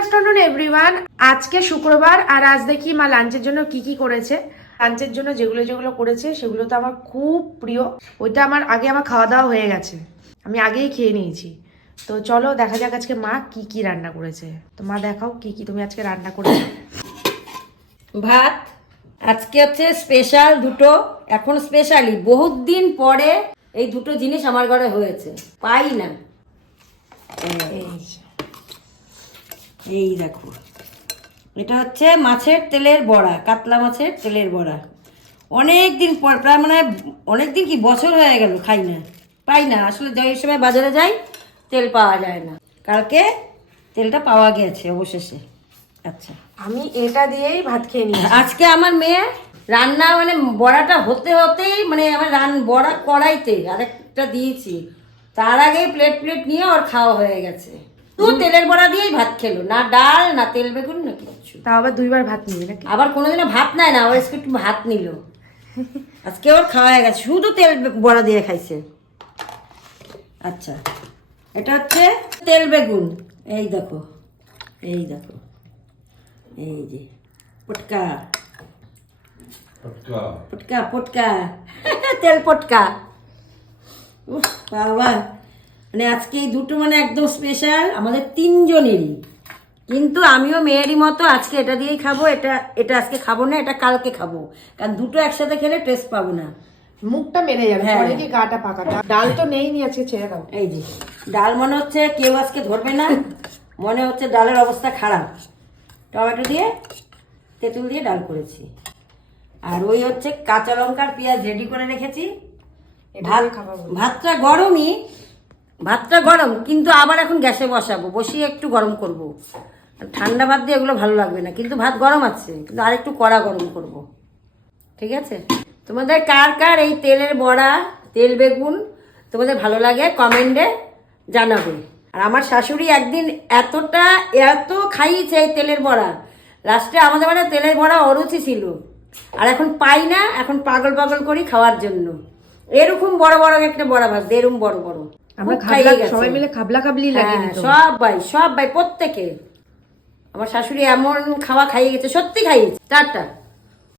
Afternoon everyone. আজকে শুক্রবার আর আজ দেখি মা লাঞ্চের জন্য কি কি করেছে। লাঞ্চের জন্য যেগুলো যেগুলো করেছে সেগুলো তো আমার খুব প্রিয়। ওইটা আমার খাওয়া দাওয়া হয়ে গেছে, আমি আগেই খেয়ে নিয়েছি। তো চলো দেখা যাক আজকে মা কি কি রান্না করেছে। তো মা দেখাও কি কি তুমি আজকে রান্না করেছো। ভাত আজকে হচ্ছে স্পেশাল দুটো, এখন স্পেশালি বহুত দিন পরে এই দুটো জিনিস আমার ঘরে হয়েছে, পাই না। এই দেখো, এটা হচ্ছে মাছের তেলের বড়া, কাতলা মাছের তেলের বড়া। অনেক দিন পর, প্রায় মানে অনেক দিন কি বছর হয়ে গেল খাই না, পাই না। আসলে যাই সময় বাজারে যাই তেল পাওয়া যায় না, কালকে তেলটা পাওয়া গেছে অবশেষে। আচ্ছা, আমি এটা দিয়েই ভাত খেয়ে নিই। আজকে আমার মেয়ে রান্না মানে বড়াটা হতে হতেই মানে আমার বড়া কড়াইতে আরেকটা দিয়েছি, তার আগেই প্লেট প্লেট নিয়ে ওর খাওয়া হয়ে গেছে। তুই তেলের বড়া দিয়েই ভাত খেলো, না ডাল না তেল বেগুন না কিছু। তাও আবার দুইবার ভাত নিবি নাকি? আবার কোনোদিনও ভাত নেয় না, ও একটু ভাত নিল। আজকে ওর খাওয়া হয়ে গেছে, শুধু তেল বড়া দিয়ে খাইছে। আচ্ছা, এটা হচ্ছে তেল বেগুন। এই দেখো, এই দেখো, এই যে পটকা পটকা পটকা পটকা তেল পটকা। উফ বাবা, মানে আজকে এই দুটো মানে একদম স্পেশাল আমাদের তিনজনেরই। কিন্তু আমিও মেয়েরই মতো আজকে এটা দিয়েই খাবো। এটা এটা আজকে খাবো না, এটা কালকে খাবো, কারণ দুটো একসাথে খেলে টেস্ট পাবো না, মুখটা মেরে যাবে। হ্যাঁ। পরে কি গাটা পাকা। ডাল তো নেই নি আজকে, ছেড়ে দাও। এই যে ডাল মনে হচ্ছে কেউ আজকে ধরবে না, মনে হচ্ছে ডালের অবস্থা খারাপ। টমেটো দিয়ে তেঁতুল দিয়ে ডাল করেছি, আর ওই হচ্ছে কাঁচা লঙ্কার পেঁয়াজ রেডি করে রেখেছি। ভাতটা গরমই, ভাতটা গরম, কিন্তু আবার এখন গ্যাসে বসাবো, বসিয়ে একটু গরম করব। ঠান্ডা ভাত দিয়ে এগুলো ভালো লাগবে না, কিন্তু ভাত গরম আছে, কিন্তু আর একটু কড়া গরম করব। ঠিক আছে, তোমাদের কার কার এই তেলের বড়া তেল বেগুন তোমাদের ভালো লাগে কমেন্টে জানাবে। আর আমার শাশুড়ি একদিন এত খাইয়েছে এই তেলের বড়া, লাস্টে আমাদের মানে তেলের বড়া অরুচি ছিল, আর এখন পাই না, এখন পাগল পাগল করি খাওয়ার জন্য। এরকম বড় বড় একটা বড়া ভাজতে, এরকম বড় বড় আমরা সবাই মিলে খাবলা খাবলি লাগে। সবাই প্রত্যেকে। আমার শাশুড়ি এমন খাওয়া খাইয়ে গেছে, সত্যি খাইয়েছে। টাটা।